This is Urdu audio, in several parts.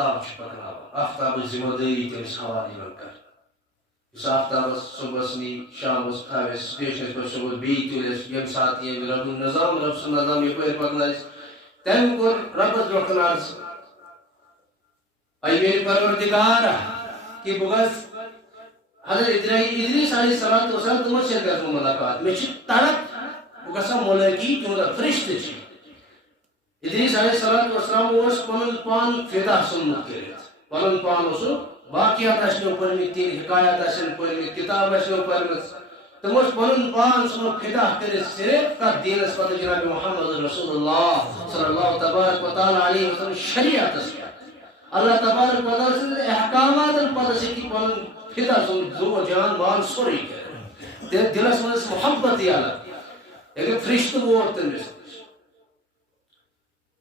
آفتاب پکنا آفتاب ذمہ داری تمس حوالہ کر اس آفتاب صبح نی شام تھوس سٹیشنس پہ صبح بیس یم سات یہ رب نظام رب سن نظام یہ پکن تم کور ربس برکن عرض اے میرے پروردگار کہ بس حضرت ادریس علیہ السلام تمہن سے گھر ملاقات میں تڑپ بہ ملکی تمہن فرشت ادریس علیہ السلام پن پان فدا سنت کرت پن پان واقعات آسنو پرمت تین حکایات آسن پرمت کتاب آسنو پرمت تم پن پان سن فدا کرت صرف تر دینس پتہ جناب محمد رسول اللہ صلی اللہ تبارک و تعالی علیہ وسلم شریعت اللہ تبارک و تعالی سن احکامات پتہ سکی پن فدا سن زو جان مان سوری کر دلس من محبت الگ اگر فرشت ووت تمس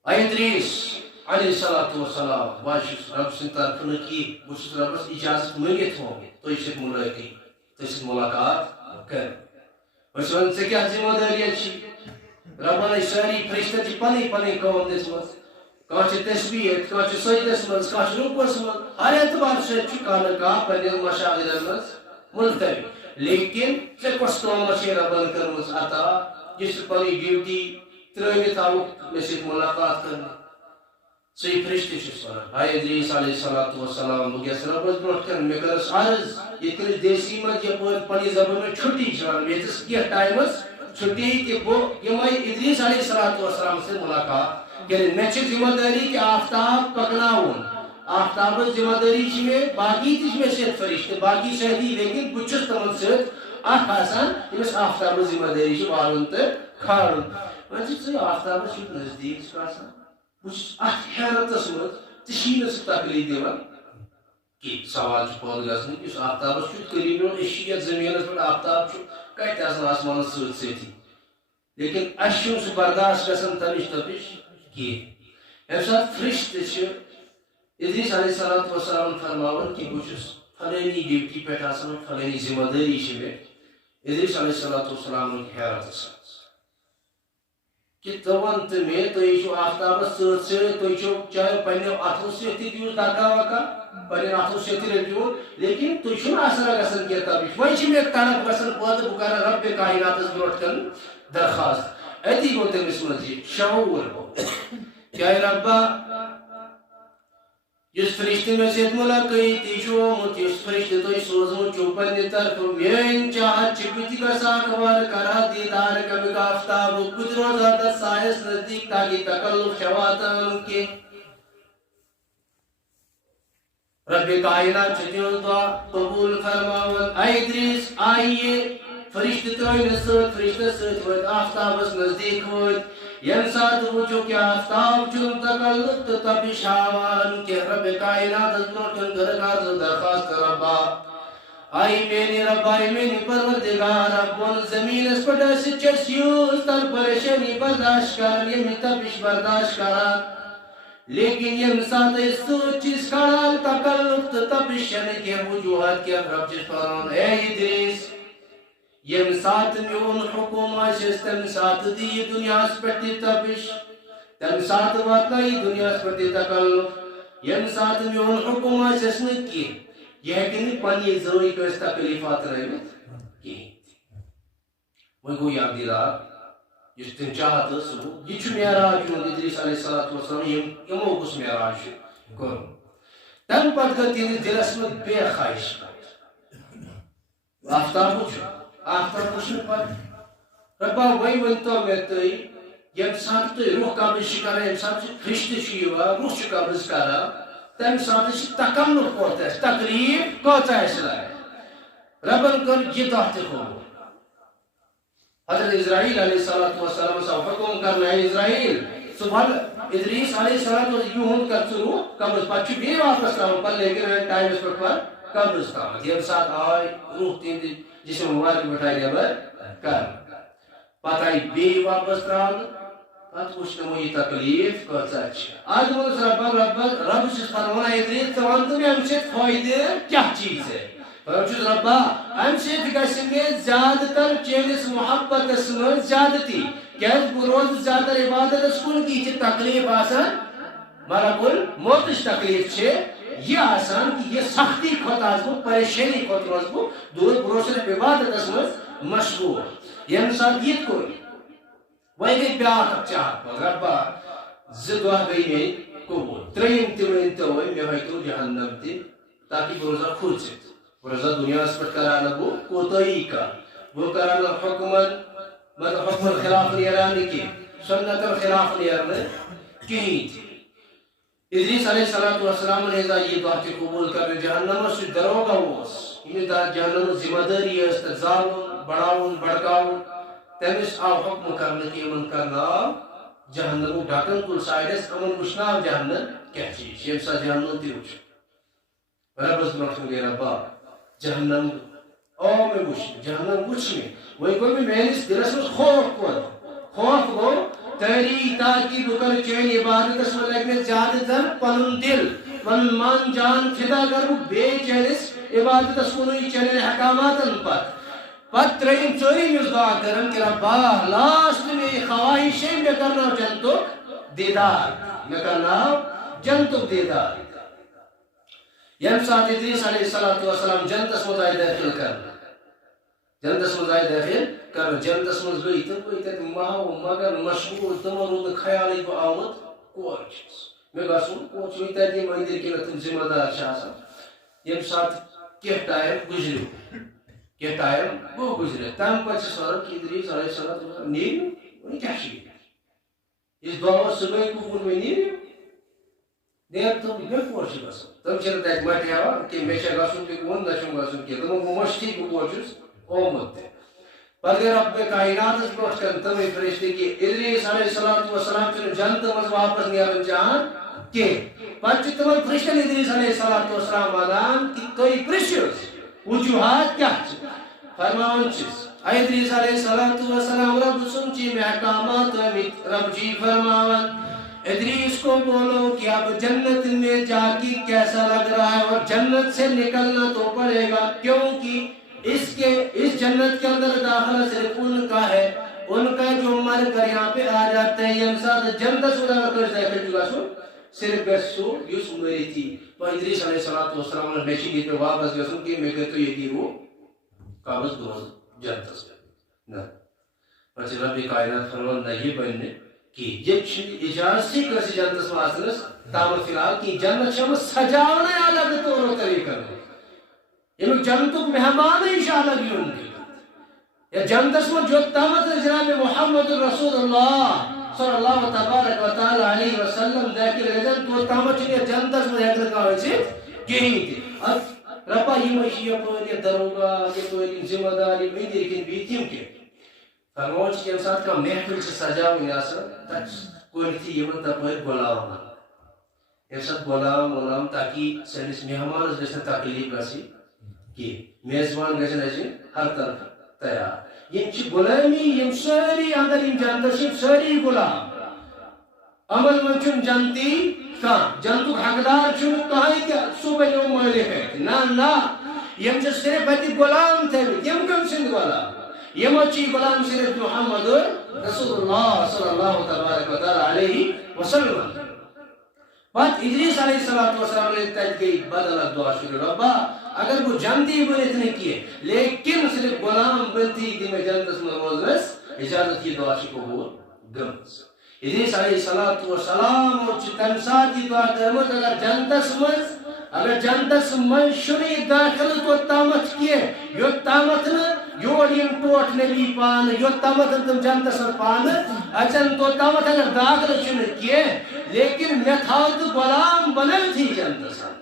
اے ادریس علیہ السلام بہت رب سند طرف کی بہت ربس اجازت منگت ہو تھی ست ملکی تھی ست ملاقات کر بس ون ٹھیک ذمہ داری ربن ساری فرشتن پن پن قوم دسمت کان تسبیح کان سجدس من کان رکوس من ہر اعتبار سے کان پنس مشاغلن من ملتوی لیکن ے کس قوم ربن کرم عطا جس پن ڈیوٹی ترٲوِتھ آوُکھ مےٚ سۭتۍ مُلاقات کرنہِ ژٕ فرشتہٕ چھُس ونان ہاے ادریس علیہ السلام بہٕ گژھٕ رۄبس برونٛٹھ کَنہِ مےٚ کٔرٕس عرض یِتھ کٔنۍ دیسی منٛز یپٲرۍ پننہِ زبٲنۍ منٛز چھُٹی چھِ ونان مےٚ دِژ کینٛہہ ٹایمس چھُٹی کہِ بہٕ یِمے ادریس علیہ السلام سۭتۍ مُلاقات کٔرِتھ مےٚ چھِ ذمہ دٲری کہِ آفتاب پکناوُن آفتابٕچ ذمہ دٲری چھِ مےٚ باقی تہِ چھِ مےٚ سۭتۍ فرشتہٕ باقی سٲری لیکن بہٕ چھُس تِمن سۭتۍ اکھ آسان ییٚمِس آفتابٕچ ذمہ دٲری چھِ والُن تہٕ کھالُن وۄنۍ چھِ ژٕ آفتابس چھُکھ نزدیٖک چھُکھ آسان بہٕ چھُس اتھ حیرتس منٛز ژےٚ چھی نہٕ سُہ تکلیٖف دِوان کینٛہہ سوال چھُ پٲدٕ گژھان یُس آفتابس چھُ قریٖب یِوان أسۍ چھِ یتھ زٔمیٖنس پٮ۪ٹھ آفتاب چھُ کتہِ آسان آسمانس سۭتۍ سۭتی لیکن اسہِ چھُنہٕ سُہ برداشت گژھان تمِچ تپش کینٛہہ ییٚمہِ ساتہٕ فرشتہٕ چھِ ادریس علیہ السلام فرماوان کہ بہٕ چھُس فلٲنی ڈیوٹی پٮ۪ٹھ آسان فلٲنی ذمہ دٲری چھِ مےٚ ادریس علیہ السلام حیرتس کہ ژٕ ون تہٕ مےٚ تُہۍ چھِو آفتابس سۭتۍ سۭتۍ تُہۍ چھِو چاہے پننیو اتھو سۭتۍ تہِ دِیِو دکا وکا پننٮ۪ن اتھو سۭتۍ تہِ رٔٹِو لیکن تُہۍ چھُنہٕ اثرا گژھان کینٛہہ تپش وۄنۍ چھِ مےٚ تڑپ گژھان پٲدٕ بہٕ کرٕ رب کائناتس برونٛٹھ کن درخواست اتی گوٚو تٔمِس منٛز یہِ شعوٗر کیٛاہ ربا یُس فرشتہٕ مےٚ سۭتۍ مُلاقٲتی چھُ آمُت یُس فرشتہٕ تُہۍ سوٗزمُت چھُو پننہِ طرفہٕ میٲنۍ چاہت چھِ بہٕ تہِ گژھٕ اکھ وارٕ کرٕ دیٖدار کمیُک آفتابُک بہٕ تہِ روزٕ تتھ سایس نزدیٖک تاکہِ تکلُف چھےٚ واتان کینٛہہ رب کائنات چھُ تِہُنٛد دعا قبوٗل فرماوان اے ادریس آیہِ فرشتہٕ ترٛٲونس سۭتۍ فرشتس سۭتۍ وٲتۍ آفتابس نزدیٖک وٲتۍ ییٚمہِ ساتہٕ وٕچھُکھ کہِ آفتاب چھُنہٕ تکلُف تہٕ تپش ہاوان کینٛہہ رب کائناتس برونٛٹھ کن کٔرٕکھ عرض درخواست ربا آیہِ میانہِ رب آیہِ میانہِ پروردگار بۄن زٔمیٖنس پٮ۪ٹھ ٲسِتھ چھِ أسۍ یۭژ تر پریشٲنی برداشت کران ییٚمہِ تپش برداشت کران لیکن ییٚمہِ ساتہٕ أسۍ سۭتۍ چھِ أسۍ کڑان تکلُف تہٕ تپش چھنہٕ کینٛہہ وجوہات کینٛہہ رب چھُس فرماوان اے ادریس ییٚمہِ ساتہٕ میون حکم آسٮ۪س تمہِ ساتہٕ دِ یہِ دُنیاہس پٮ۪ٹھ تہِ تپش تمہِ ساتہٕ واتنایہِ دُنیاہس پٮ۪ٹھ تہِ تکلُف ییٚمہِ ساتہٕ میون حکم آسٮ۪س نہٕ کینٛہہ یہِ ہیٚکہِ نہٕ پننہِ ذٲتی کٲنٛسہِ تکلیٖفات ترٲوِتھ کِہیٖنۍ وۄنۍ گوٚو یہِ دیٖدار یُس تٔمۍ چاہت ٲس سُہ گوٚو یہِ چھُ معراج ہُنٛد ادریس علیہ السلام یِمو گوٚژھ معراج چھُ کوٚرمُت تمہِ پتہٕ گٔے تِہنٛدِس دِلس منٛز بے خواہش آفتاب وٕچھُن آفتاب وٕچھنہٕ پتہٕ ربا وۄنۍ ؤنۍتو مےٚ تُہۍ ییٚمہِ ساتہٕ تُہۍ روح قبض چھِ کران ییٚمہِ ساتہٕ فرشتہٕ چھُ یِوان روح چھُ قبض کران تمہِ ساتہٕ چھِ تکلُف کوٚت آسہِ تکلیٖف کۭژاہ آسہِ لایق ربن کٔر یہِ دۄہ تہِ قبوٗل حضرت اسرائیل علیہ السلام آو حکم کرنہٕ اے اسرائیل ژٕ ون ادریس علیہ السلام یِہُنٛد کر ژٕ روح قبض پتہٕ چھُ بیٚیہِ واپس تراوُن پتہٕ لیکن ٹایمس پٮ۪ٹھ پتہٕ قبض تامتھ ییٚمہِ ساتہٕ آے روح تِہنٛدِ جسم مبارک پٮ۪ٹھ آیہِ نٮ۪بر کرنہٕ پتہٕ آیہِ بیٚیہِ واپس تراونہٕ پتہٕ وٕچھ تِمو یہِ تکلیٖف کۭژاہ چھِ آز ووٚنُس رب چھُس فرماوان اے ادریس ژٕ ون تہٕ مےٚ امہِ سۭتۍ فٲیدٕ کیٛاہ چھی ژےٚ بہٕ چھُس ربا امہِ سۭتۍ گژھِ مےٚ زیادٕ تر چٲنِس محبتس منٛز زیادٕتی کیٛازِ بہٕ روزٕ زیادٕ تر عبادتس کُن کہِ یہِ چھِ تکلیٖف آسان ملکل موتش تکلیف چھے یہ آسان کہ یہ سختی کھوت آزبو پریشانی کھوت روزبو دور بروسر عبادت اسمت مشغول یم ساتھ یہ کوئی وہی گئی بیاکھ چاہت ربا زدوہ گئی میں قبول ترین تیوین تیوین میں ہوئی تو جہنم تی تاکہ بروزہ خود سے بروزہ دنیا اس پر کرانا بو کوتائی کا وہ کرانا حکومت مطلب حکومت خلاف نیرانی کی سنت خلاف نیرانی کہیں تھی ادریس علیہ السلام نے یہ دعا کی قبول کر جہنم سے دروگا ہوس یہ جہنم ذمہ داری ہے استزالون بڑاون بڑکاون تمس آو حکم کرنے کی امن کرنا جہنم ڈاکن کل سائڈس امن وشنا جہنم کیا چیز یہ سا جہنم تی وچ ربس برکت گے ربا جہنم او میں وش جہنم وچ میں وہی کوئی میرے دلس میں خوف گو تیری تاکہ بکر چین عبادت اس میں لگنے زیادہ تر پنن دل پنن من جان فدا کر بے چینس عبادت اس کو نہیں چین حکامات پت ترین چوری میں دعا کرن کہ ربا لاسٹ میں خواہشیں میں کرنا جنتو دیدار میں کرنا جنتو دیدار یم ساتھ ادریس علیہ السلام جنت اس مزائی داخل کرنا جنت اس مزائی داخل کرنا جنت اس مزائی تم کوئی تک مہاو مگر مشہور تمرود خیالی کو آمد کوچ میں گاسون کوچ ہوئی تاکی مہندر کی نتن ذمہ دار شاہسا یم ساتھ کیا ٹائم گزریو کیا ٹائم وہ گزرے تم پچھ سورم کی ادریس علیہ السلام نیو انہیں کیا شکل اس دعوت صبح کو میں نیو دیر تم میں پوچھ بس تم چلتا ایک مٹی آوا کہ میشہ گاسون کے کون نشوں گاسون کیا تم وہ مشتی کو پوچھس اومد دے پر رب کائنات اس پروٹ کر تم فرشتے کی ادریس علیہ السلام چلو جنت مز واپس نیارن چاہن کہ پچھ تم فرشتے ادریس علیہ السلام آدان کہ کوئی پرشیوس وجوہات کیا چھ فرماؤن چیز ادریس علیہ السلام رب سنچی محکامات رب جی فرماؤن ادریس کو بولو کہ اب جنت میں جا کی کیسا لگ رہا ہے اور جنت سے نکلنا تو پڑے گا کیونکہ اس جنت کے اندر داخلہ صرف ان کا ہے ان کا جو مر کر یہاں پہ آ جاتے ہیں یہ ساتھ جنت سے داخل داخل جگہ سو صرف گسو یوس میری تھی تو ادریس علیہ السلام نے میشی گیت پہ واپس گسو کہ میں کہتا یہ تھی وہ قابض گروز جنت سے نا پچھ رب کائنات فرمان نہیں بننے کہ جب اجازت سے کرسی جنت سے آسنس تامر فی الحال کی جنت شمس سجاونے الگ طور و طریقہ میں یہ جنتک مہمان انشاءاللہ بھی ہوں گے یا جنتس میں جو تامت جناب محمد رسول اللہ صلی اللہ تبارک و تعالی علیہ وسلم دیکھل گئے تو تامت چلیے جنتس میں دیکھل کا ہوئے سے کہیں تھے اب ربا یہ مشیہ پوری دروگا یہ پوری ذمہ داری میں دیکھیں بیتیم کے فرموچ کے انسان کا محفل سے سجاو نیاسا تک کوئی تھی یہ منتا پوری گلاؤنا ایسا گلاؤ تاکہ سنس مہمان اس جیسے تکلیف رسی کہ میزبان گژھن آسن ہر طرف تیار یم چھ غلامی یم ساری اندر یم جنت ساری غلام عمل من چھن جنتی کان جنتک حقدار چھن کہیں کہ صبح یوم مالک ہے نا یم چھ صرف اتہ غلام تھے یم کم سند غلام یم چھ غلام صرف محمد رسول اللہ صلی اللہ تبارک و تعالی علیہ وسلم بات ادریس علیہ السلام نے تج گئی بدل دعا شروع ربا اگر وہ جنتی بنت نہیں کیے لیکن صرف غلام بنتی کہ میں جنت میں روزنس اجازت کی دعا شروع قبول گمس ادریس علیہ السلام اور تمسات کی دعا کرمت اگر جنت من شنی داخل تو تامت کیے یو تامت نا یور یم ٹوٹ نبی پان یو تامت تم جنت سر پان اچھن تو تامت اگر داخل شنی کیے لیکن میتھاوت غلام بنل تھی جنت سر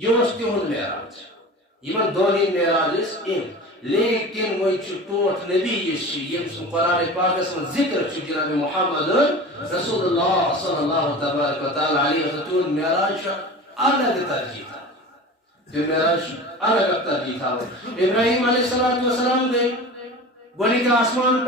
یہ اس کے ہون میراج یہ دونی میراج اس لیکن وہ ٹوٹ نبی یہ قرآن پاک اس میں ذکر جناب محمد رسول اللہ صلی اللہ تبارک و تعالی علیہ وسلم میراج الگ ترجیح تھا جو میراج الگ ترجیح تھا ابراہیم علیہ السلام گئے گولی کے آسمان